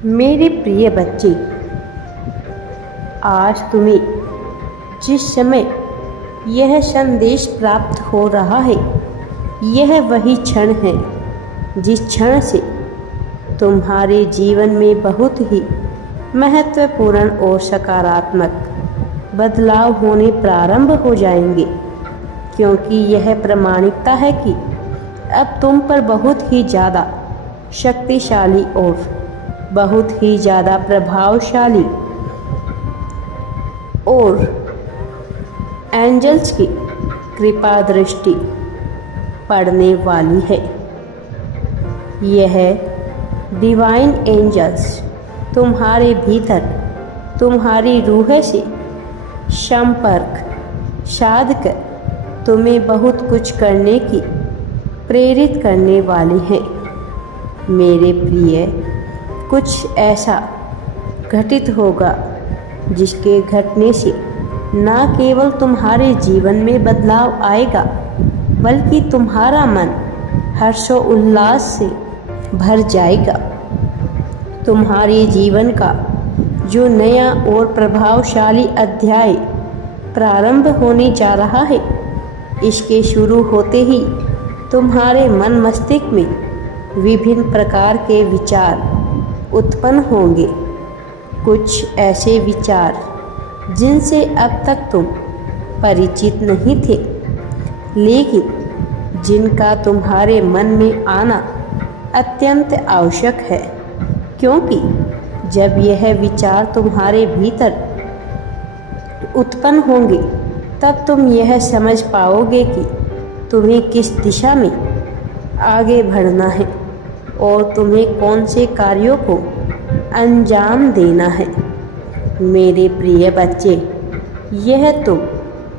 मेरे प्रिय बच्चे, आज तुम्हें जिस समय यह संदेश प्राप्त हो रहा है, यह वही क्षण है जिस क्षण से तुम्हारे जीवन में बहुत ही महत्वपूर्ण और सकारात्मक बदलाव होने प्रारंभ हो जाएंगे, क्योंकि यह प्रमाणिकता है कि अब तुम पर बहुत ही ज़्यादा शक्तिशाली और बहुत ही ज़्यादा प्रभावशाली और एंजल्स की कृपा दृष्टि पड़ने वाली है। यह डिवाइन एंजल्स तुम्हारे भीतर तुम्हारी रूह से संपर्क साध कर तुम्हें बहुत कुछ करने की प्रेरित करने वाले हैं। मेरे प्रिय, कुछ ऐसा घटित होगा जिसके घटने से न केवल तुम्हारे जीवन में बदलाव आएगा, बल्कि तुम्हारा मन हर्षोल्लास से भर जाएगा। तुम्हारे जीवन का जो नया और प्रभावशाली अध्याय प्रारंभ होने जा रहा है, इसके शुरू होते ही तुम्हारे मन मस्तिष्क में विभिन्न प्रकार के विचार उत्पन्न होंगे। कुछ ऐसे विचार जिनसे अब तक तुम परिचित नहीं थे, लेकिन जिनका तुम्हारे मन में आना अत्यंत आवश्यक है, क्योंकि जब यह विचार तुम्हारे भीतर उत्पन्न होंगे, तब तुम यह समझ पाओगे कि तुम्हें किस दिशा में आगे बढ़ना है और तुम्हें कौन से कार्यों को अंजाम देना है। मेरे प्रिय बच्चे, यह तुम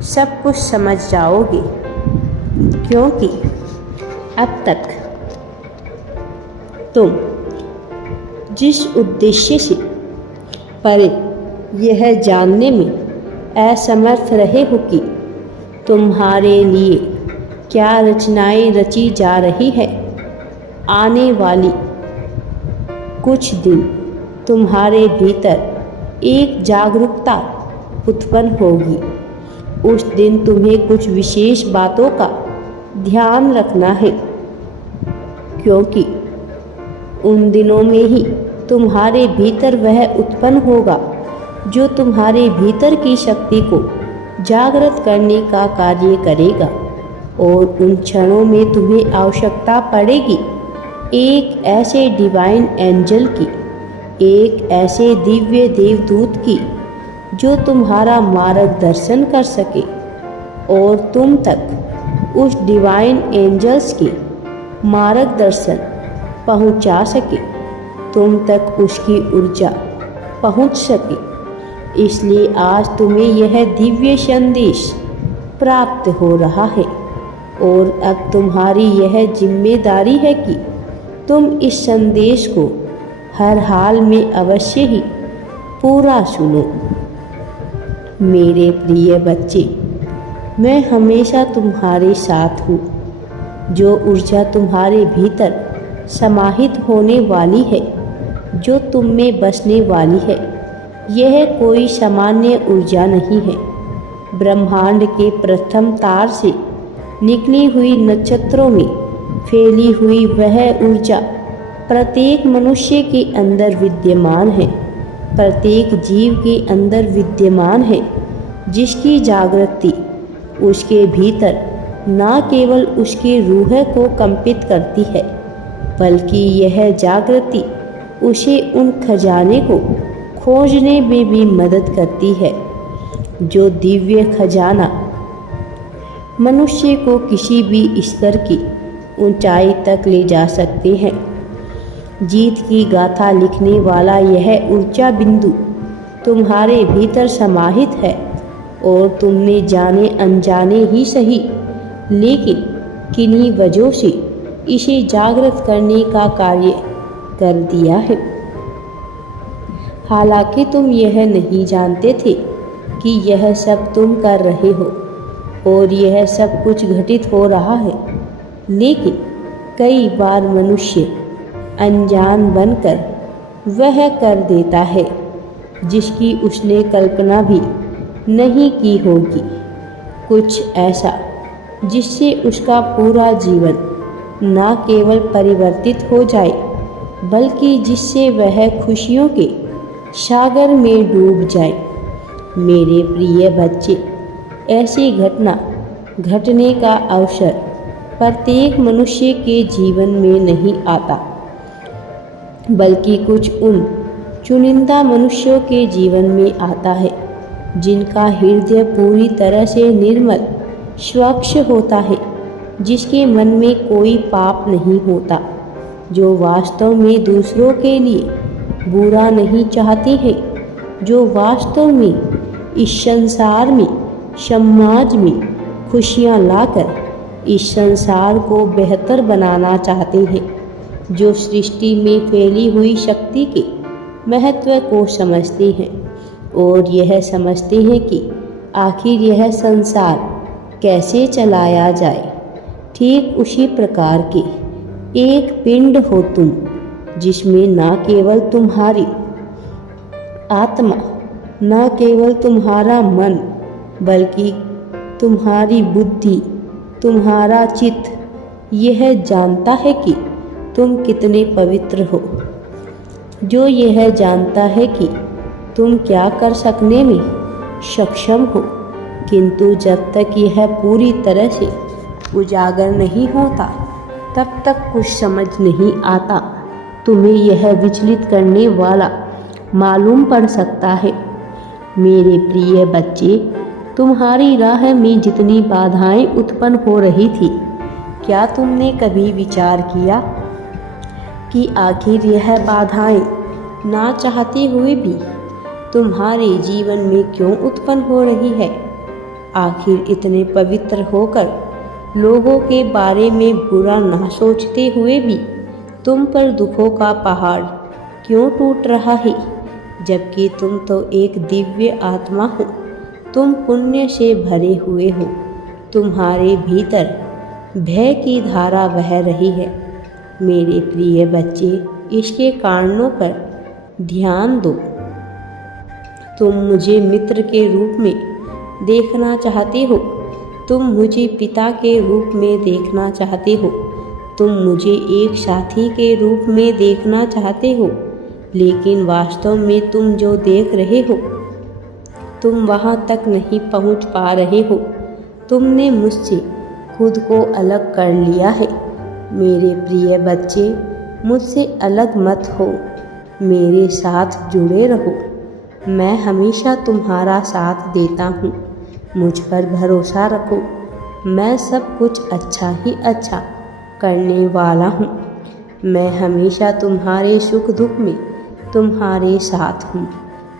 सब कुछ समझ जाओगे, क्योंकि अब तक तुम जिस उद्देश्य से परे यह जानने में असमर्थ रहे हो कि तुम्हारे लिए क्या रचनाएं रची जा रही है, आने वाली कुछ दिन तुम्हारे भीतर एक जागरूकता उत्पन्न होगी। उस दिन तुम्हें कुछ विशेष बातों का ध्यान रखना है, क्योंकि उन दिनों में ही तुम्हारे भीतर वह उत्पन्न होगा जो तुम्हारे भीतर की शक्ति को जागृत करने का कार्य करेगा। और उन क्षणों में तुम्हें आवश्यकता पड़ेगी एक ऐसे डिवाइन एंजल की, एक ऐसे दिव्य देवदूत की जो तुम्हारा मार्गदर्शन कर सके और तुम तक उस डिवाइन एंजल्स के मार्गदर्शन पहुंचा सके, तुम तक उसकी ऊर्जा पहुंच सके। इसलिए आज तुम्हें यह दिव्य संदेश प्राप्त हो रहा है और अब तुम्हारी यह जिम्मेदारी है कि तुम इस संदेश को हर हाल में अवश्य ही पूरा सुनो। मेरे प्रिय बच्चे, मैं हमेशा तुम्हारे साथ हूँ। जो ऊर्जा तुम्हारे भीतर समाहित होने वाली है, जो तुम में बसने वाली है, यह कोई सामान्य ऊर्जा नहीं है। ब्रह्मांड के प्रथम तार से निकली हुई नक्षत्रों में फैली हुई वह ऊर्जा प्रत्येक मनुष्य के अंदर विद्यमान है, प्रत्येक जीव के अंदर विद्यमान है, जिसकी जागृति उसके भीतर न केवल उसकी रूह को कंपित करती है, बल्कि यह जागृति उसे उन खजाने को खोजने में भी मदद करती है, जो दिव्य खजाना मनुष्य को किसी भी स्तर की ऊंचाई तक ले जा सकते हैं। जीत की गाथा लिखने वाला यह ऊर्जा बिंदु तुम्हारे भीतर समाहित है और तुमने जाने अनजाने ही सही, लेकिन किन्हीं वजहों से इसे जागृत करने का कार्य कर दिया है। हालांकि तुम यह नहीं जानते थे कि यह सब तुम कर रहे हो और यह सब कुछ घटित हो रहा है, लेकिन कई बार मनुष्य अनजान बनकर वह कर देता है जिसकी उसने कल्पना भी नहीं की होगी। कुछ ऐसा जिससे उसका पूरा जीवन न केवल परिवर्तित हो जाए बल्कि जिससे वह खुशियों के सागर में डूब जाए। मेरे प्रिय बच्चे, ऐसी घटना घटने का अवसर प्रत्येक मनुष्य के जीवन में नहीं आता, बल्कि कुछ उन चुनिंदा मनुष्यों के जीवन में आता है जिनका हृदय पूरी तरह से निर्मल स्वच्छ होता है, जिसके मन में कोई पाप नहीं होता, जो वास्तव में दूसरों के लिए बुरा नहीं चाहती है, जो वास्तव में इस संसार में समाज में खुशियाँ लाकर इस संसार को बेहतर बनाना चाहते हैं, जो सृष्टि में फैली हुई शक्ति के महत्व को समझते हैं और यह समझते हैं कि आखिर यह संसार कैसे चलाया जाए। ठीक उसी प्रकार के एक पिंड हो तुम, जिसमें न केवल तुम्हारी आत्मा, न केवल तुम्हारा मन, बल्कि तुम्हारी बुद्धि, तुम्हारा चित्त यह जानता है कि तुम कितने पवित्र हो, जो यह जानता है कि तुम क्या कर सकने में सक्षम हो, किंतु जब तक यह पूरी तरह से उजागर नहीं होता तब तक कुछ समझ नहीं आता। तुम्हें यह विचलित करने वाला मालूम पड़ सकता है। मेरे प्रिय बच्चे, तुम्हारी राह में जितनी बाधाएं उत्पन्न हो रही थी, क्या तुमने कभी विचार किया कि आखिर यह बाधाएं ना चाहते हुए भी तुम्हारे जीवन में क्यों उत्पन्न हो रही है? आखिर इतने पवित्र होकर लोगों के बारे में बुरा ना सोचते हुए भी तुम पर दुखों का पहाड़ क्यों टूट रहा है, जबकि तुम तो एक दिव्य आत्मा हो, तुम पुण्य से भरे हुए हो, तुम्हारे भीतर भय की धारा बह रही है। मेरे प्रिय बच्चे, इसके कारणों पर ध्यान दो। तुम मुझे मित्र के रूप में देखना चाहते हो, तुम मुझे पिता के रूप में देखना चाहते हो, तुम मुझे एक साथी के रूप में देखना चाहते हो, लेकिन वास्तव में तुम जो देख रहे हो तुम वहाँ तक नहीं पहुँच पा रहे हो। तुमने मुझसे खुद को अलग कर लिया है। मेरे प्रिय बच्चे, मुझसे अलग मत हो, मेरे साथ जुड़े रहो। मैं हमेशा तुम्हारा साथ देता हूँ, मुझ पर भरोसा रखो। मैं सब कुछ अच्छा ही अच्छा करने वाला हूँ। मैं हमेशा तुम्हारे सुख दुख में तुम्हारे साथ हूँ।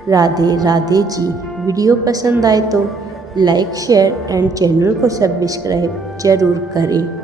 राधे राधे जी। वीडियो पसंद आए तो लाइक, शेयर एंड चैनल को सब्सक्राइब जरूर करें।